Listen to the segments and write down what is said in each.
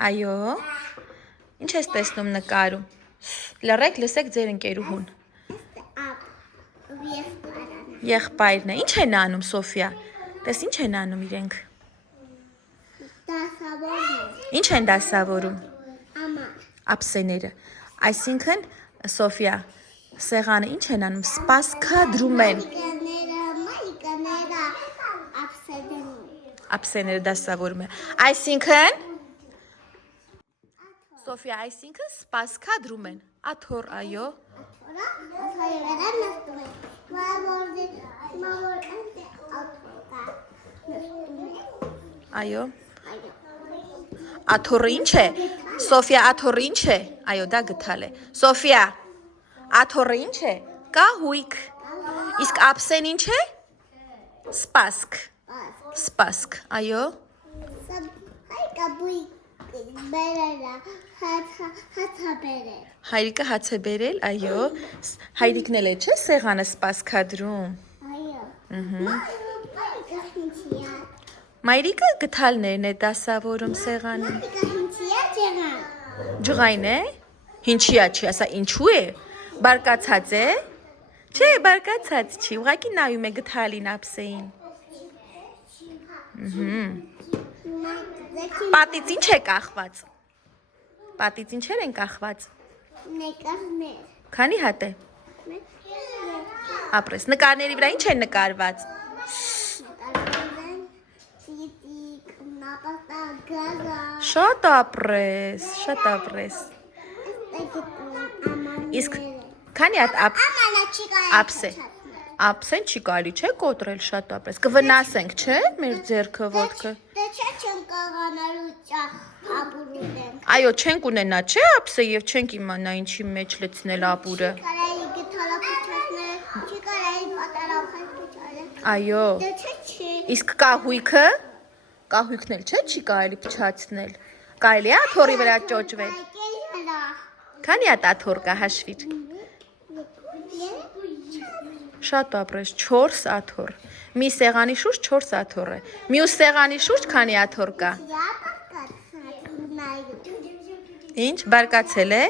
Այո։ Ինչ ես տեսնում նկարում։ Լռեք, լսեք ձեր ընկերուհուն։ Եղբայրն է։ Ինչ են անում, Սոֆիա։ Տես ինչ են անում իրենք։ Ինչ են դասավորում։ Ափսեները։ Այսինքն, Սոֆիա, սեղանը ինչ են անում, սպասքադրում են։ Ափսեները դասավորում են։ Այսինքն, Սոֆիա, այսինքն սպասքադրում են։ Աթոռ, այո։ Այո։ Աթոռը ինչ է։ Սոֆիա, աթոռը ինչ է։ Այո, դա գտալ է։ Սոֆիա, աթոռը ինչ է։ Կահույք։ Իսկ ափսեն ինչ է։ Սպասք։ Սպասք, այո։ Հայրիկը հաց է բերել, այո։ Հայրիկն էլ է, չէ, սեղանը սպասքադրում։ Մայրիկը գթալներն է դասավորում սեղանում։ Ջղայն է։ Ինչիա չի, ասա ինչու է։ Բարկացած է։ Չէ, բարկացած չի, ուղղակի նայում է գթալին ափսեին։ Պատից ինչ է կախված։ Պատից ինչեր են կախված։ Նկարներ։ Քանի հատ է։ Ապրես, նկարների վրա ինչ են նկարված։ Շատ ապրես, շատ ապրես։ Իսկ քանի հատ ափսե։ Ափսեն չի կարելի, չէ, կոտրել, շատ ապրես։ Կվնասենք, չէ, մեր ձեռքը, ոտքը։ Դե չենք կարողանալու ապուրել։ Այո, չենք ունենա, չէ, ափսե եւ չենք իմանա ինչի մեջ լցնել ապուրը։ Կարայի գթալապուչացնել, չի կարայի պատարախել։ Այո։ Դե չէ։ Իսկ կահույքը, կահույքն էլ չէ, չի կարելի փչացնել։ Կարելի է աթոռի վրա ճոճվել։ Քանի հատ աթոռ կա հաշվիր։ Շատ ապրես, 4 աթոռ։ Մի սեղանի շուրջ 4 աթոռ է։ Մյուս սեղանի շուրջ քանի աթոռ կա։ Ինչ, բարկացել է։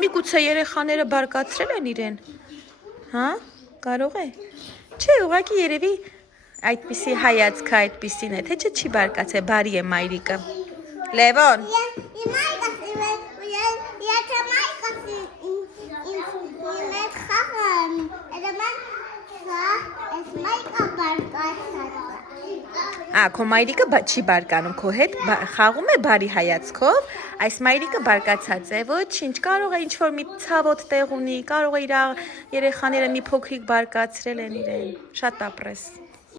Միգուցե երեխաները բարկացրել են իրեն։ Հա, կարող է։ Չէ, ուղղակի երևի այդպիսի հայացքը այդպիսին է, թե չի բարկացել, բարի է մայրիկը։ Լևոն։ Քո մայրիկը չի բարկանում, քո հետ խաղում է բարի հայացքով, այս մայրիկը բարկացած է, ոչինչ, կարող է ինչ-որ մի ցավոտ տեղ ունի, կարող է իր երեխաները մի փոքրիկ բարկացրել են իրեն, շատ ապրես։